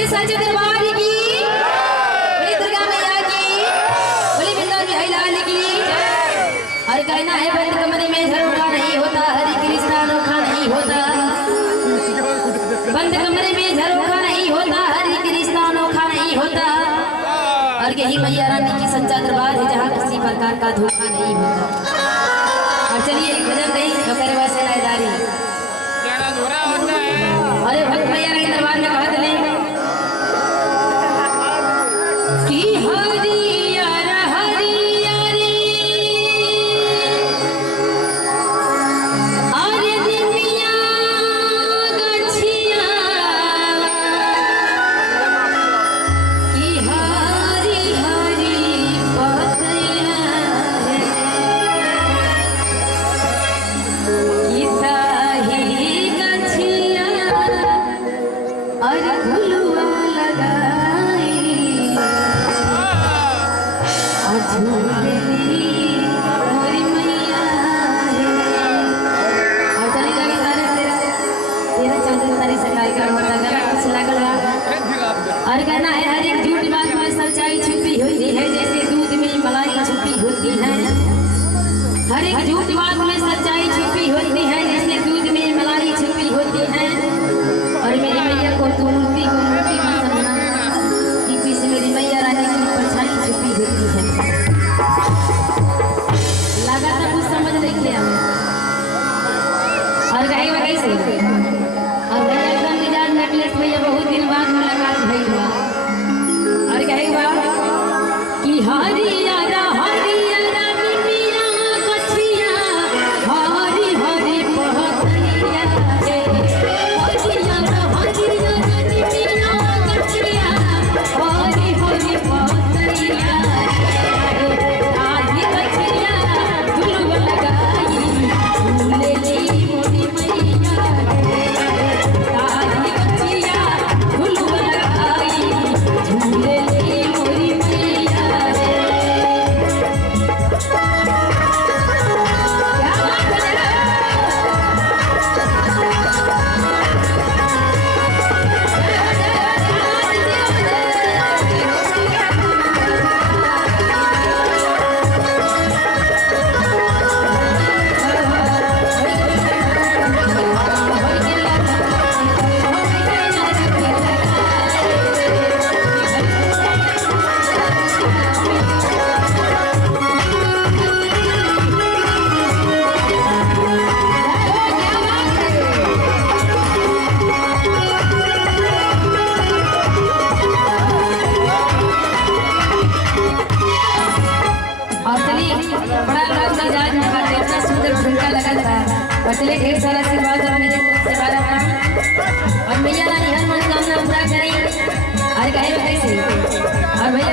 बोले साचे दरबार की, बोले दुर्गा मैया की, बोले बिंदास बिहारी लाल की। और कहना है बंद कमरे में झरोखा नहीं होता, हरि कृष्ण अनोखा नहीं होता। बंद कमरे में झरोखा नहीं होता, हरि कृष्ण अनोखा नहीं होता। और यही मैया रानी की सच्चा दरबार है जहाँ किसी प्रकार का धोखा नहीं होता। और चलिए एक भजन नहीं तो करे वैसे लायदारी। अरे भक्त मैया के दरबार में कहा चले कि हरियर हरियरी अरे दिनिया गछिया कि हरि हरि पतैया कि ताही गछिया अरे फुलवा लगाई और झूलेली मोरी मैया रे। और चली लगी तारे तेरा 14 तारीख से कार्यक्रम होता गला कुछ लागल बा। और कहना है हर एक झूठ बात में सच्चाई छुपी होती है, जैसे दूध में मलाई छुपी होती है। हर एक झूठ बात में सच्चाई छुपी होती है, जैसे दूध में मलाई छुपी होती है। और मेरी मैया को तू मूर्ति को मूर्ति मत समझना कि पीछे मेरी मैया रानी की परछाई छुपी होती है। लगा था कुछ समझ नहीं किया और कहेगा कैसे। और भैया एकदम मिजाज नेकलेस भैया बहुत दिन बाद मुलाकात भई हुआ। और कहेगा कि हरिया हरिया निमिया गछिया हरि हरि पहतैया रे। हरिया हरिया निमिया गछिया हरि हरि पहतैया रे। आही गछिया झुलवा लगाई झूलेली मोरी मैया रे। आही गछिया झुलवा लगाई झूलेली मोरी मैया रे। क्या बात है। और चलिए बड़ा अच्छा जाज में बात इतना सुंदर झुमका लगा था। और चलिए ढेर सारा आशीर्वाद और मेरे तरफ से वाला था। और मैया रानी हर मनोकामना पूरा करें। और कहे कैसे और भैया